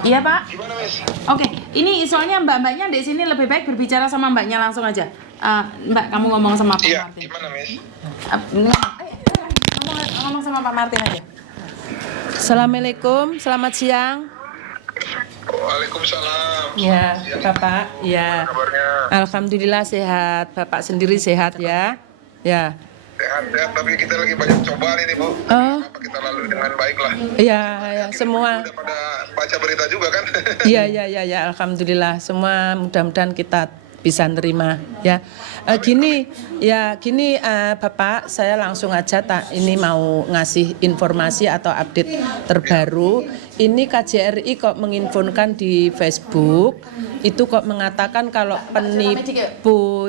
Iya Pak. Gimana Miss? Oke, ini soalnya mbak-mbaknya di sini lebih baik berbicara sama mbaknya langsung aja. Mbak, kamu ngomong sama Pak Iya, Martin. gimana Miss? Ngomong sama Pak Martin aja. Assalamualaikum, selamat siang. Waalaikumsalam. Ya, Siang. Bapak. Ya. Kabarnya Alhamdulillah sehat. Bapak sendiri sehat ya? Ya. sehat-sehat, tapi kita lagi banyak cobaan ini Bu. Oh. Apa kita lalui dengan baik lah. Ya, ya, semua. Udah pada baca berita juga kan? Iya, iya, iya, ya, alhamdulillah. Semua mudah-mudahan kita bisa nerima ya. Gini Bapak, saya langsung aja ini mau ngasih informasi atau update terbaru. Ini KJRI kok menginfokan di Facebook itu kok mengatakan kalau penipu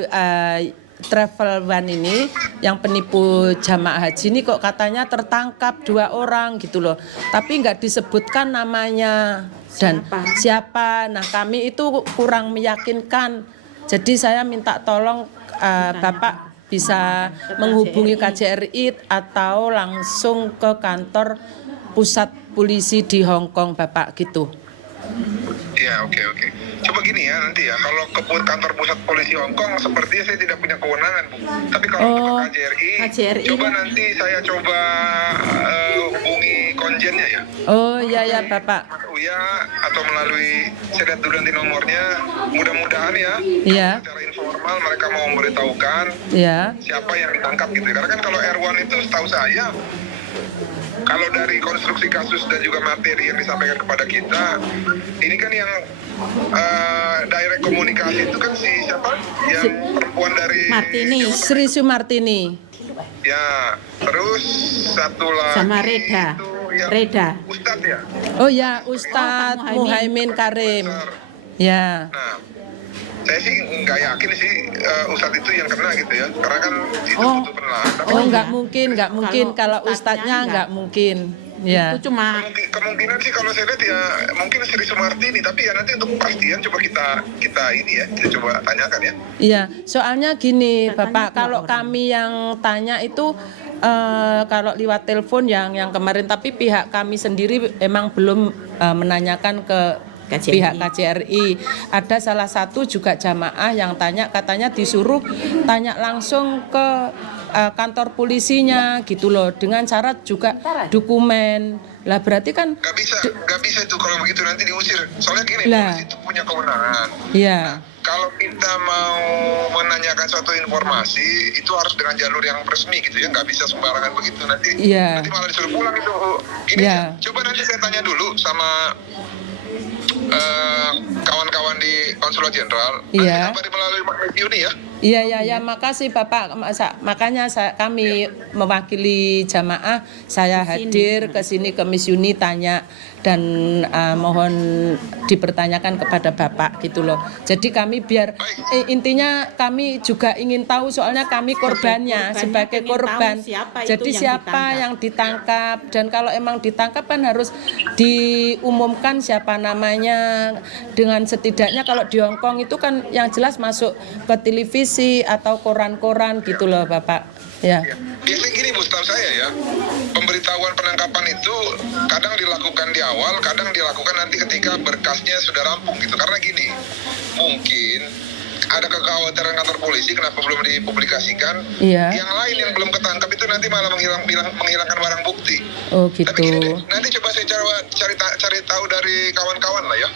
travel one ini yang penipu jamaah haji ini kok katanya tertangkap 2 orang gitu loh, tapi nggak disebutkan namanya dan siapa. Nah, kami itu kurang meyakinkan. Jadi saya minta tolong Bapak bisa menghubungi KJRI atau langsung ke kantor pusat polisi di Hong Kong Bapak gitu. Iya, oke. Coba gini ya nanti ya, kalau ke kantor pusat polisi Hong Kong sepertinya saya tidak punya kewenangan Bu. Tapi kalau untuk KJRI, coba nanti saya hubungi konjennya ya. Oh iya Bapak. Uya atau melalui saya lihat dulu nanti nomornya, mudah-mudahan ya. Iya. Secara informal mereka mau memberitahukan siapa yang ditangkap gitu. Karena kan kalau R1 itu setahu saya, kalau dari konstruksi kasus dan juga materi yang disampaikan kepada kita, ini kan yang direct komunikasi itu kan siapa? Yang perempuan dari Martini, Sri Sumartini. Ya, terus satu lagi sama Reda. Reda. Ustadz ya? Oh ya, Ustadz Muhaimin Karim. Ya. Nah, saya sih nggak yakin sih Ustadz itu yang kena gitu ya, karena kan itu butuh penelahan. Oh, nggak mungkin kalau Ustadznya nggak mungkin. Ya. Itu cuma kemungkinan sih kalau saya lihat ya mungkin Sri Sumartini, tapi ya nanti untuk kepastian coba kita ini ya, kita coba tanyakan ya. Iya, soalnya gini Bapak, kalau kami yang tanya itu kalau lewat telepon yang kemarin, tapi pihak kami sendiri emang belum menanyakan ke pihak KJRI. Ada salah satu juga jamaah yang tanya, katanya disuruh tanya langsung ke kantor polisinya gitu loh, dengan syarat juga dokumen. Lah berarti kan nggak bisa itu kalau begitu nanti diusir. Soalnya gini, polisi itu punya kewenangan. Iya. Kalau kita mau menanyakan suatu informasi itu harus dengan jalur yang resmi gitu ya, nggak bisa sembarangan begitu nanti malah disuruh pulang itu. Gini coba nanti saya tanya dulu sama kawan-kawan di konsulat jenderal. Iya. Nanti melalui Yuni ya. Iya, makasih Bapak. Makanya kami mewakili jamaah, saya hadir ke sini ke Miss Yuni tanya dan mohon dipertanyakan kepada Bapak gitu loh. Jadi kami biar intinya kami juga ingin tahu, soalnya kami korbannya sebagai korban. Jadi siapa yang ditangkap, dan kalau emang ditangkap kan harus diumumkan siapa namanya, dengan setidaknya kalau di Hong Kong itu kan yang jelas masuk ke televisi atau koran-koran gitu loh Bapak. Ya. Biasanya gini Bu, setahu saya ya, pemberitahuan penangkapan itu kadang dilakukan di awal, kadang dilakukan nanti ketika berkasnya sudah rampung gitu. Karena gini, mungkin ada kekhawatiran kantor polisi kenapa belum dipublikasikan. Yang lain yang belum ketangkap itu nanti malah menghilangkan barang bukti. Oh gitu. Tapi gini deh, nanti coba saya cari tahu dari kawan-kawan lah ya.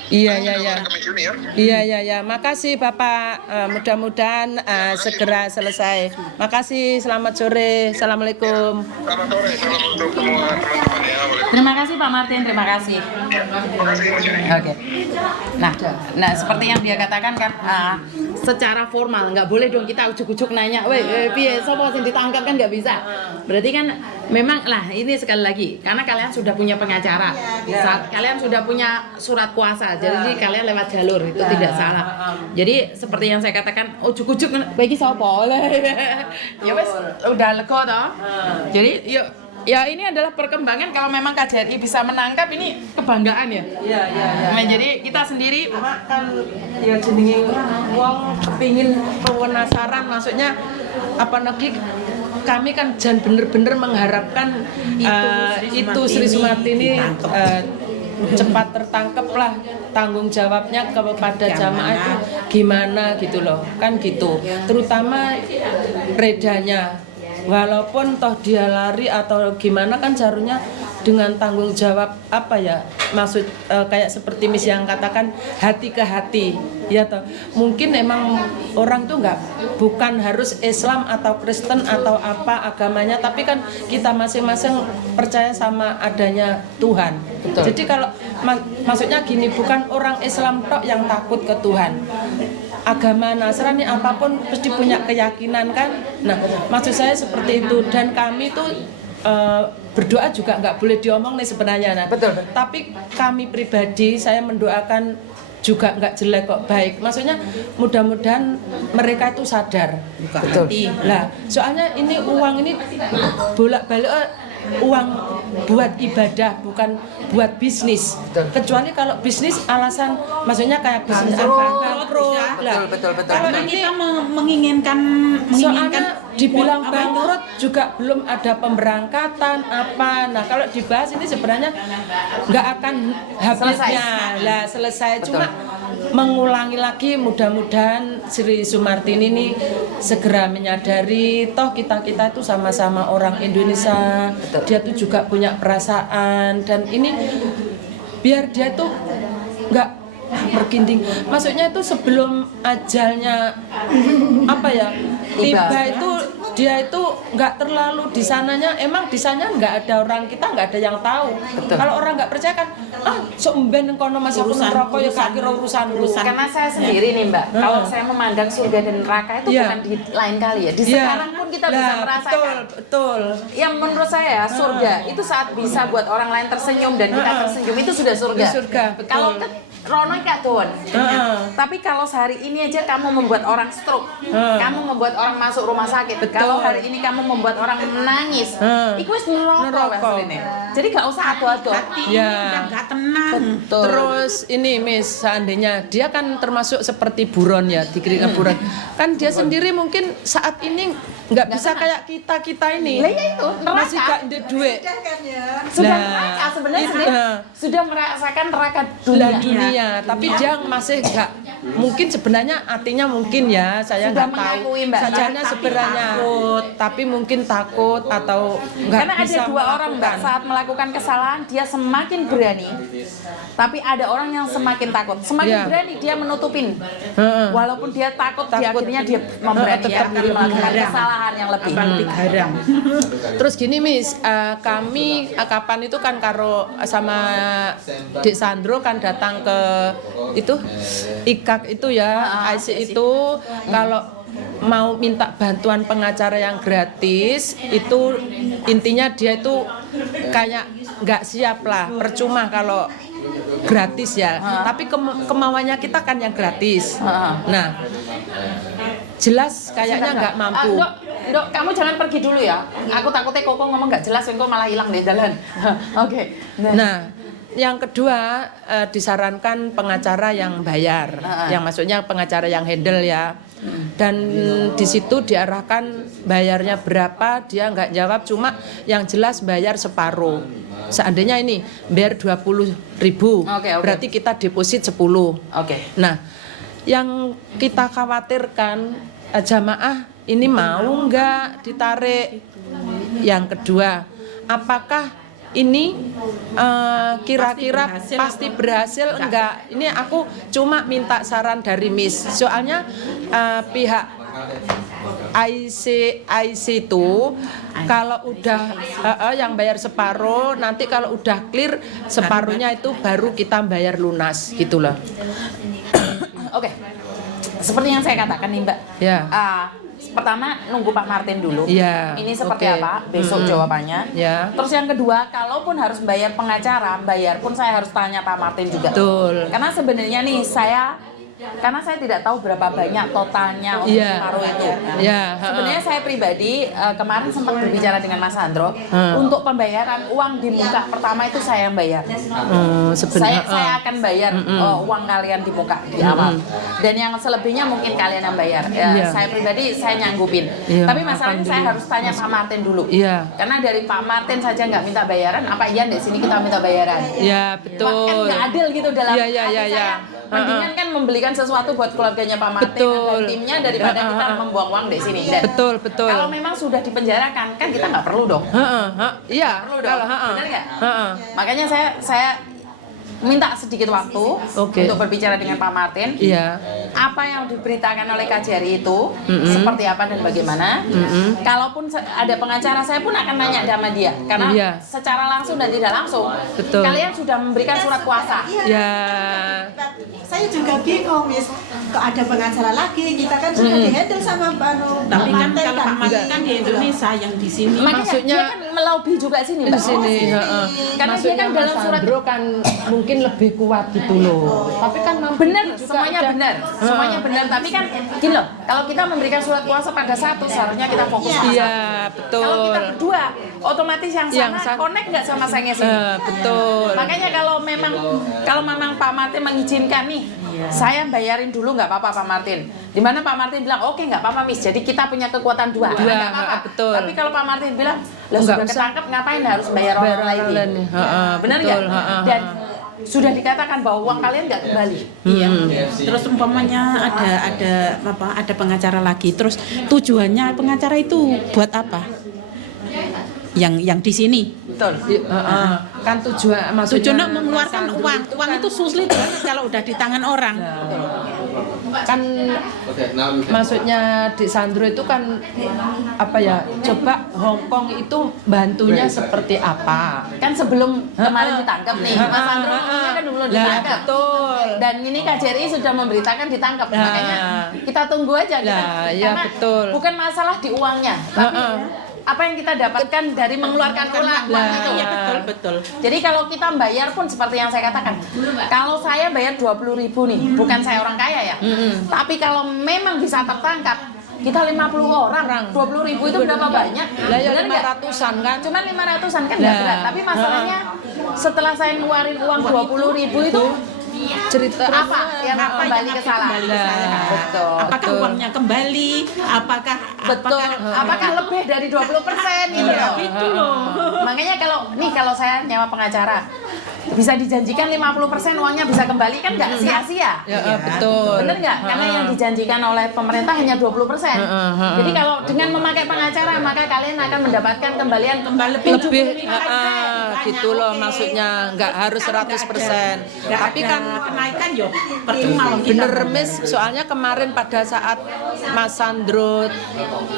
Iya. Makasih Bapak. Mudah-mudahan segera selesai. Makasih. Selamat sore. Assalamualaikum. Selamat sore. Salam untuk semua teman-teman ya. Terima kasih Pak Martin. Terima kasih. Terima kasih Mas Yuni. Oke. Nah seperti yang dia katakan kan, secara formal nggak boleh dong kita ujuk-ujuk nanya, piye sapa sing ditangkap, kan nggak bisa. Berarti kan memang lah, ini sekali lagi karena kalian sudah punya pengacara, kalian sudah punya surat kuasa, jadi kalian lewat jalur itu tidak salah. Jadi seperti yang saya katakan, ujuk-ujuk bagi sapa ya wes udah lega toh. Jadi yuk. Ya ini adalah perkembangan, kalau memang KJRI bisa menangkap ini kebanggaan ya. Iya. Nah, jadi kita sendiri kan ya jenenge wong kepingin penasaran, maksudnya apa lagi, kami kan jangan bener-bener mengharapkan itu Sri Sumartini cepat tertangkap lah, tanggung jawabnya kepada jamaah itu gimana gitu loh, kan gitu. Terutama redanya, walaupun toh dia lari atau gimana kan seharusnya dengan tanggung jawab apa ya, maksud kayak seperti Miss yang katakan hati ke hati ya toh. Mungkin emang orang tuh bukan harus Islam atau Kristen atau apa agamanya, tapi kan kita masing-masing percaya sama adanya Tuhan. Betul. Jadi kalau maksudnya gini, bukan orang Islam tok yang takut ke Tuhan, agama Nasrani apapun pasti punya keyakinan kan. Nah maksud saya seperti itu, dan kami tuh berdoa juga nggak boleh diomong nih sebenarnya. Nah, Betul. tapi kami pribadi saya mendoakan juga nggak jelek kok, baik. Maksudnya mudah-mudahan mereka itu sadar. Betul. Lah, soalnya ini uang ini bolak-balik uang buat ibadah, bukan buat bisnis. Betul. Kecuali kalau bisnis alasan, maksudnya kayak bisnis bangkrut. Lah, Betul. kalau Karena ini kita menginginkan soalnya dibilang apa itu? bangkrut juga belum ada pemberangkatan apa. Nah kalau dibahas ini sebenarnya nggak akan habisnya lah, selesai. Betul. Cuma mengulangi lagi, mudah-mudahan Sri Sumartini ini segera menyadari toh kita itu sama-sama orang Indonesia. Betul. Dia tuh juga punya perasaan, dan ini biar dia tuh nggak berkinding. Maksudnya itu sebelum ajalnya apa ya tiba itu dia itu nggak terlalu di sananya, emang di sana nggak ada orang, kita nggak ada yang tahu. Betul. Kalau orang nggak percaya kan, somben kono masuk neraka ya gak kira urusan. Karena saya sendiri nih Mbak, kalau saya memandang surga dan neraka itu bukan di lain kali ya. Di sekarang pun kita bisa merasakan. Betul. Yang menurut saya surga itu saat bisa buat orang lain tersenyum dan kita tersenyum, itu sudah surga. Surga, betul. Kalau Rono Kak Tuan. Tapi kalau sehari ini aja kamu membuat orang stroke, kamu membuat orang masuk rumah sakit, kalau hari ini kamu membuat orang menangis, itu wis neraka ini. Jadi gak usah adu-adu. Ya. Nggak tenang. Betul. Terus ini Miss, seandainya dia kan termasuk seperti buron ya, dikira buron. Kan dia sendiri mungkin saat ini nggak bisa kayak kita ini. Lah ya itu, neraka. Masih gak ada duit. Sudah Nah, neraka sebenarnya itu, sendiri, sudah merasakan neraka dunia. Tapi dia masih nggak, mungkin sebenarnya artinya mungkin ya, saya Sudah nggak tahu mengakui, Mbak. sajanya Tapi sebenarnya tapi mungkin takut atau nggak Karena ada bisa dua orang Mbak, melakukan. saat melakukan kesalahan dia semakin berani, tapi ada orang yang semakin takut. Semakin Iya. berani dia menutupin, walaupun dia takut, dia Takut. akhirnya dia memberanikan Tetap diri melakukan garang. kesalahan yang lebih. Digarang. Terus gini Miss, kami kapan itu kan karo sama Dek Sandro kan datang ke itu IKAK itu ya, IC itu kalau mau minta bantuan pengacara yang gratis itu intinya dia itu kayak nggak siap lah, percuma kalau gratis ya, tapi kemauannya kita kan yang gratis. Nah jelas kayaknya nggak mampu. Dok, kamu jangan pergi dulu ya. Aku takutnya Koko ngomong nggak jelas, engkau malah hilang di jalan. Oke. Nah, yang kedua disarankan pengacara yang bayar, yang maksudnya pengacara yang handle ya. Dan di situ diarahkan bayarnya berapa, dia nggak jawab, cuma yang jelas bayar separuh. Seandainya ini bayar 20.000, Oke. berarti kita deposit 10. Oke. Nah, yang kita khawatirkan jamaah ini mau nggak ditarik. Yang kedua, apakah ini kira-kira pasti berhasil enggak? Ini aku cuma minta saran dari Miss. Soalnya pihak IC itu kalau udah yang bayar separuh, nanti kalau udah clear separuhnya itu baru kita bayar lunas gitu loh. Oke. Seperti yang saya katakan nih Mbak. Ya. Pertama nunggu Pak Martin dulu. Iya, Ini seperti oke. apa? Besok jawabannya. Ya. Terus yang kedua, kalaupun harus bayar pengacara, bayar pun saya harus tanya Pak Martin juga. Betul. Karena sebenarnya nih saya karena saya tidak tahu berapa banyak totalnya untuk Iya. separuh itu. Iya, Sebenarnya saya pribadi kemarin sempat berbicara dengan Mas Sandro untuk pembayaran uang di muka pertama itu saya yang bayar. Saya akan bayar uang kalian di muka di awal. Dan yang selebihnya mungkin kalian yang bayar. Iya. Saya pribadi saya nyanggupin. Iya, Tapi masalahnya saya harus tanya Pak Martin dulu. Iya. Karena dari Pak Martin saja nggak minta bayaran, apa iya di sini kita minta bayaran? Ya, Kan betul. nggak adil gitu dalam Iya, iya, hati iya, iya. saya. Mendingan kan membelikan sesuatu buat keluarganya Pak Martin Betul. dan timnya daripada kita membuang uang di sini. Dan Betul, betul. kalau memang sudah dipenjarakan kan kita nggak perlu dong. Iya, Perlu dong. kalau Benar nggak? Makanya saya minta sedikit waktu Oke. untuk berbicara dengan Pak Martin. Iya. Apa yang diberitakan oleh KJRI itu seperti apa dan bagaimana. Kalaupun ada pengacara, saya pun akan nanya sama dia karena Iya. secara langsung dan tidak langsung Betul. kalian sudah memberikan surat kuasa. Ya. Saya juga bingung, Miss. Kok ada pengacara lagi? Kita kan sudah dihandle sama Tapi kan Martin kalau Pak Martin kan di Indonesia, yang di sini. Makanya Maksudnya- dia kan melobi juga sini, Di Mbak. sini, Karena dia kan dalam surat kan mungkin lebih kuat gitu loh. Tapi kan benar, semuanya benar, semuanya benar. Tapi kan gini loh, kalau kita memberikan surat kuasa pada satu, seharusnya kita fokus sama Iya, satu. betul. Kalau kita berdua, otomatis yang Yang sana sana- connect nggak sama saya sini. Betul. Makanya kalau memang Pak Martin mengizinkan nih, saya bayarin dulu nggak apa-apa Pak Martin. Dimana Pak Martin bilang oke nggak apa-apa Miss, jadi kita punya kekuatan dua. Dua, Nggak apa-apa. betul. Tapi kalau Pak Martin bilang, lah Nggak sudah usah. ketangkep ngapain harus bayar orang lain? nih. Benar Betul, nggak? Dan sudah dikatakan bahwa uang kalian nggak kembali. Iya. Terus umpamanya ada pengacara lagi. Terus tujuannya pengacara itu buat apa? Yang di sini. Betul. Kan tujuan maksudnya Tujuannya mengeluarkan uang. Uang itu sulit banget kalau udah di tangan orang. kan maksudnya di Sandro itu kan apa ya, coba Hong Kong itu bantunya seperti apa. Kan sebelum kemarin ditangkap nih, Mas Sandro ngomongnya kan belum Lah, ditangkap. betul. Dan ini KJRI sudah memberitakan ditangkap, Nah. makanya kita tunggu aja. Lah, iya, Karena betul. bukan masalah di uangnya, tapi apa yang kita dapatkan dari mengeluarkan uang itu. Iya, betul. Jadi kalau kita bayar pun seperti yang saya katakan, kalau saya bayar 20.000 nih, bukan saya orang kaya ya, tapi kalau memang bisa tertangkap, kita 50 orang, 20.000 itu berapa banyak? Lah ya Bener nggak? 500-an kan. Cuman 500-an kan nggak Nah. berat, tapi masalahnya setelah saya ngeluarin uang 20.000 itu Cerita apa yang kembali ke salah? Betul. Apakah uangnya kembali? Apakah Betul. Apakah lebih dari 20% gitu loh? Itu loh. Makanya kalau saya nyewa pengacara bisa dijanjikan 50% uangnya bisa kembali kan nggak sia-sia. Ya, betul. Bener nggak? Karena yang dijanjikan oleh pemerintah hanya 20%. Jadi kalau dengan memakai pengacara maka kalian akan mendapatkan kembalian lebih gitu loh, maksudnya nggak harus 100%. Tapi kan kenaikan yo percuma kita. bener Miss, soalnya kemarin pada saat Mas Sandro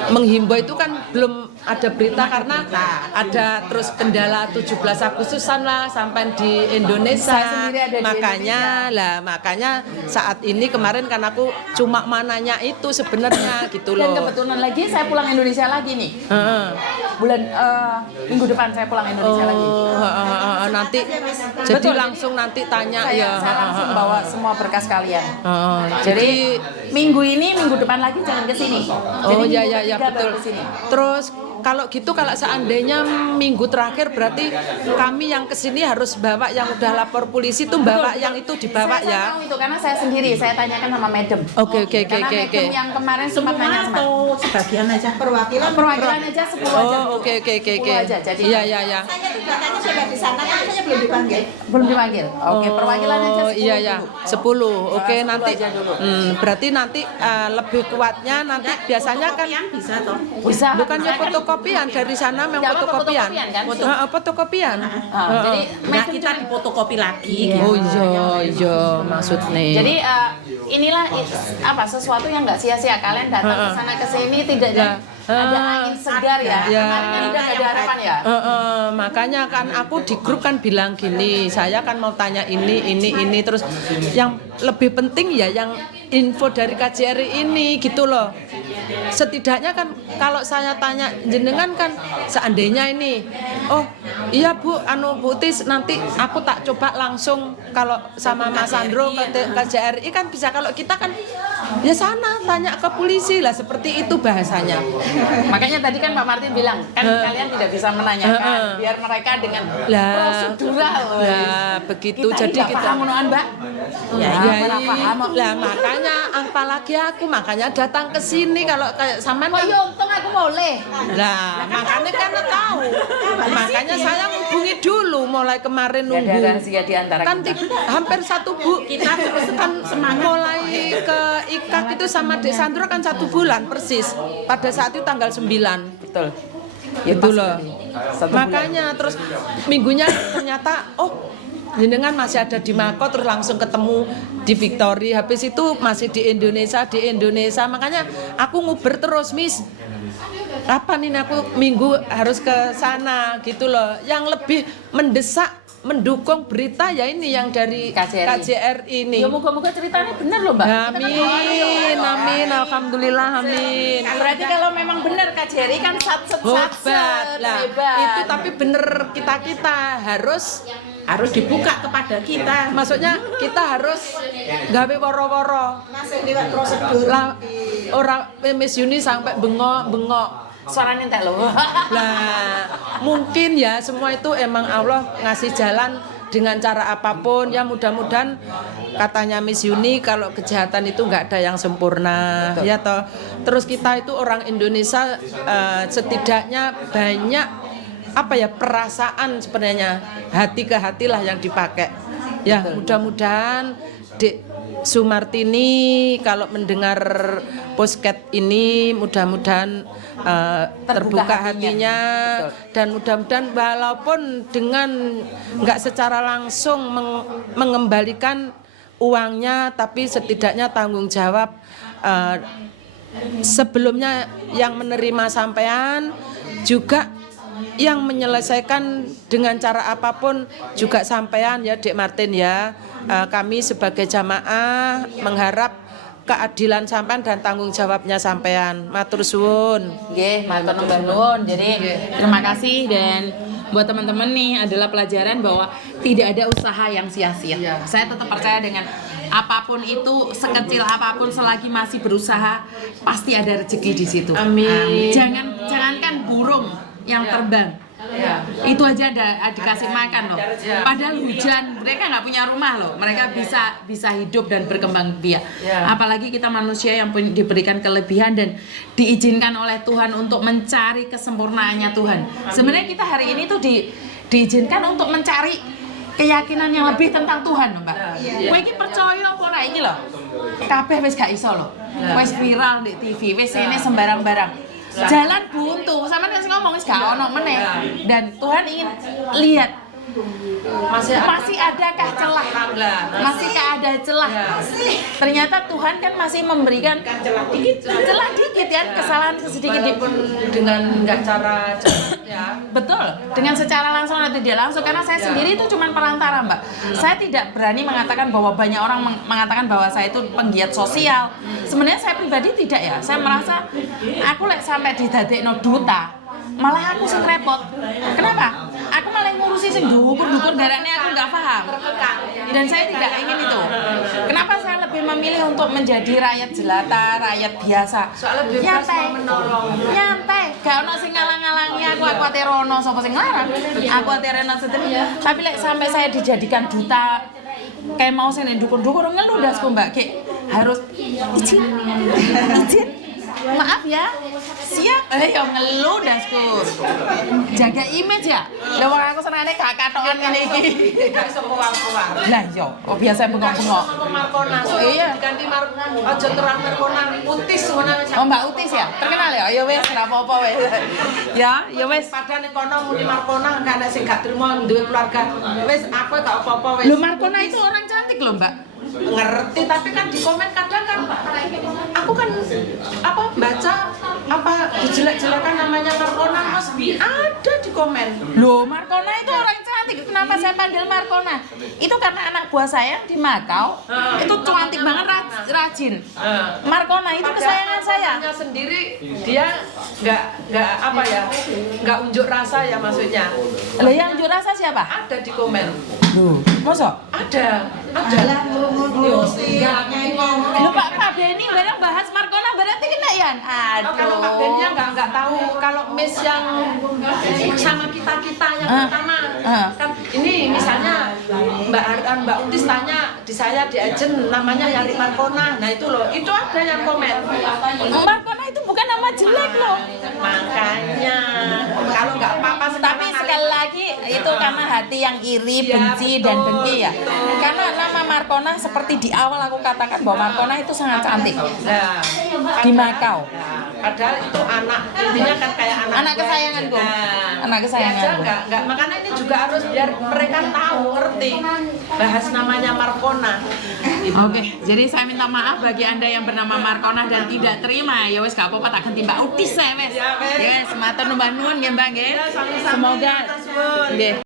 menghimbau itu kan belum ada berita karena ada terus kendala 17 Agustusan lah sampai di Indonesia. Saya sendiri ada di makanya saat ini kemarin kan aku cuma mananya itu sebenarnya gitu Dan loh. kebetulan lagi saya pulang Indonesia lagi nih. Bulan minggu depan saya pulang Indonesia lagi. Nanti jadi langsung nanti tanya ya. Saya langsung bawa semua berkas kalian. Jadi Minggu ini, minggu depan lagi jangan ke sini. Jadi oh minggu ya ketiga betul. baru ke sini. Terus kalau gitu, kalau seandainya minggu terakhir berarti kami yang kesini harus bawa yang udah lapor polisi tuh bawa yang itu dibawa Saya ya. tahu itu karena saya sendiri, saya tanyakan sama madam. Oke. Karena madam yang kemarin sempat Semua nanya sama atau sebagian aja? perwakilan aja 10 aja. Oh oke. 10 aja. Jadi Iya. Saya juga tadi sudah di sana, tapi saya belum dipanggil. belum dipanggil. Oke, perwakilan aja 10 Iya ya, dulu. 10. Oke, 10 nanti aja dulu. berarti nanti lebih kuatnya nanti biasanya kan Fotokopian bisa toh? Bisa. bukannya Bisa kan? fotokopian dari sana memang Jangan fotokopian. fotokopian, kan? Fotokopian. Jadi Nah, madam kita cuma- difotokopi lagi. Oh iya maksudnya. Jadi inilah sesuatu yang nggak sia-sia kalian datang ke sana ke sini tidak ada angin segar ya. Ya. Kemarin kan udah ada harapan ya. Makanya kan aku di grup kan bilang gini, saya kan mau tanya ini terus yang lebih penting ya yang info dari KJRI ini gitu loh. Setidaknya kan kalau saya tanya jenengan kan seandainya ini, oh iya Bu, Bu Tis nanti aku tak coba langsung kalau sama Mas Sandro ke KJRI kan bisa, kalau kita kan ya sana tanya ke polisi lah, seperti itu bahasanya. Makanya tadi kan Pak Martin bilang kan kalian tidak bisa menanyakan biar mereka dengan prosedural. Lah begitu Kita jadi ini kita paham menuan, Mbak. ya, ora paham. lah makanya apalagi aku makanya datang ke sini kalau kayak sampean Kok kan yo untung aku boleh. lah makanya kan tahu makanya saya hubungi dulu mulai kemarin Ada nunggu rahasia di antara kan kita. hampir 1 bu kita terus kan mulai ke IKAK itu sama Dek Sandro kan 1 bulan persis pada saat itu tanggal 9 Betul. itu loh Satu makanya terus minggunya ternyata jenengan masih ada di Mako, terus langsung ketemu di Victory, habis itu masih di Indonesia, makanya aku nguber terus, Miss. Kapan ini aku minggu harus ke sana gitu loh. Yang lebih mendesak mendukung berita ya ini yang dari KJR ini. Ya moga-moga ceritanya benar loh, Mbak. Amin, alhamdulillah, amin. Berarti kalau memang benar KJRI kan Hebat lah. Itu tapi bener kita harus dibuka kepada kita. maksudnya kita harus gawe woro-woro Masih lewat prosedur. lah orang Miss Yuni sampai bengok suaranya entek loh. lah mungkin ya semua itu emang Allah ngasih jalan dengan cara apapun ya, mudah-mudahan katanya Miss Yuni kalau kejahatan itu nggak ada yang sempurna. Betul. Ya toh, terus kita itu orang Indonesia setidaknya banyak perasaan sebenarnya, hati ke hatilah yang dipakai ya. Mudah-mudahan Dek Sumartini kalau mendengar podcast ini mudah-mudahan terbuka hatinya. Dan mudah-mudahan walaupun dengan nggak secara langsung mengembalikan uangnya, tapi setidaknya tanggung jawab sebelumnya yang menerima sampean juga yang menyelesaikan dengan cara apapun juga sampean ya Dek Martin ya. Kami sebagai jamaah mengharap keadilan sampean dan tanggung jawabnya sampean. Matur suwun. Nggih, matur nuwun. Jadi terima kasih, dan buat teman-teman nih adalah pelajaran bahwa tidak ada usaha yang sia-sia. Saya tetap percaya dengan apapun itu, sekecil apapun selagi masih berusaha pasti ada rezeki di situ. Amin. Jangankan burung yang terbang, itu aja dikasih makan loh. Padahal hujan, mereka nggak punya rumah loh. Mereka bisa hidup dan berkembang biak. Apalagi kita manusia yang diberikan kelebihan dan diizinkan oleh Tuhan untuk mencari kesempurnaannya Tuhan. Sebenarnya kita hari ini tuh diizinkan untuk mencari keyakinan yang lebih tentang Tuhan loh, Mbak. Kowe iki percaya apa ora iki loh? Kabeh wis gak iso loh. Wis viral di TV, wis ini sembarang-barang. Jalan buntu, sama yang ngomong wis gak ono meneh. Dan Tuhan ingin lihat masih adakah celah? Masihkah ada celah? Ternyata Tuhan kan masih memberikan celah dikit ya, kesalahan sedikit pun Dengan nggak cara ya. betul, dengan secara langsung atau tidak langsung, karena saya sendiri itu cuma perantara, Mbak. Saya tidak berani mengatakan bahwa banyak orang mengatakan bahwa saya itu penggiat sosial. Sebenarnya saya pribadi tidak ya. Saya merasa aku sampai didadekno duta, malah aku sing repot. Kenapa? Aku malah ngurusi sing dukur-dukur darahnya aku nggak paham. Dan saya tidak ingin itu. Kenapa saya lebih memilih untuk menjadi rakyat jelata, rakyat biasa? Nyantai. Gak ono sing ngalang-ngalangi aku ate rono sapa sing nglarang. Aku ate rono sedene. Tapi sampai saya dijadikan duta kayak mau sing dukur-dukur ngeluh dasku, Mbak. Kayak harus izin. Maaf ya, siap. Ya ngeluh dasku. Jaga image ya. Lah wong aku senengane gak katokan ngene iki. Gak iso keluar-keluar. Lah yo, biasa bengok-bengok. Markona, iya diganti aja terang Markona Utis ngono wis. Oh, Mbak Utis ya? Terkenal ya? Ya wis, ora apa-apa wis. Ya wis. Padahal ning kono muni Markona gak ana sing gak trimo duwe keluarga. Wis aku gak apa-apa wis. Lho Markona itu orang cantik loh, Mbak. Ngerti, tapi kan di komen kadang kan aku kan baca apa dijelek-jelekan namanya Markona Mas Bi, ada di komen. Loh, Markona itu orang cantik. Kenapa saya panggil Markona? Itu karena anak buah saya di Makau itu cantik banget, rajin. Markona itu kesayangan saya. Markonanya sendiri dia nggak apa ya, nggak unjuk rasa ya maksudnya. Loh, yang unjuk rasa siapa? Ada di komen. Loh, masa? Ada. Adalah ngurusi Loh, Pak Benny barang bahas Markona berarti kena ya? Oh, kalau Pak Bennya nggak tahu, kalau Miss yang sama kita yang pertama kan ini misalnya Mbak Untis tanya di saya di agent namanya Yari Markona, nah itu loh, itu ada yang komen. Markona itu bukan nama jelek loh. Makanya kalau nggak apa-apa Tapi sekali lagi itu karena hati yang iri, benci dan dengki ya. Karena nama Markona seperti di awal aku katakan bahwa Markona itu sangat cantik. Nah, Di Makau. padahal itu anak, intinya kan kayak Anak kesayanganku. Anak kesayanganku. Enggak, makanya ini juga harus biar mereka tahu, ngerti bahas namanya Markona. Oke, jadi saya minta maaf bagi Anda yang bernama Markona dan tidak terima. Ya wes gak apa-apa, tak ganti Mbak Utis saya wes. Ya, wes. Ya, matur nuwun nggih Mbak nggih. Ya, sami-sami. Semoga Matur suwun. nggih.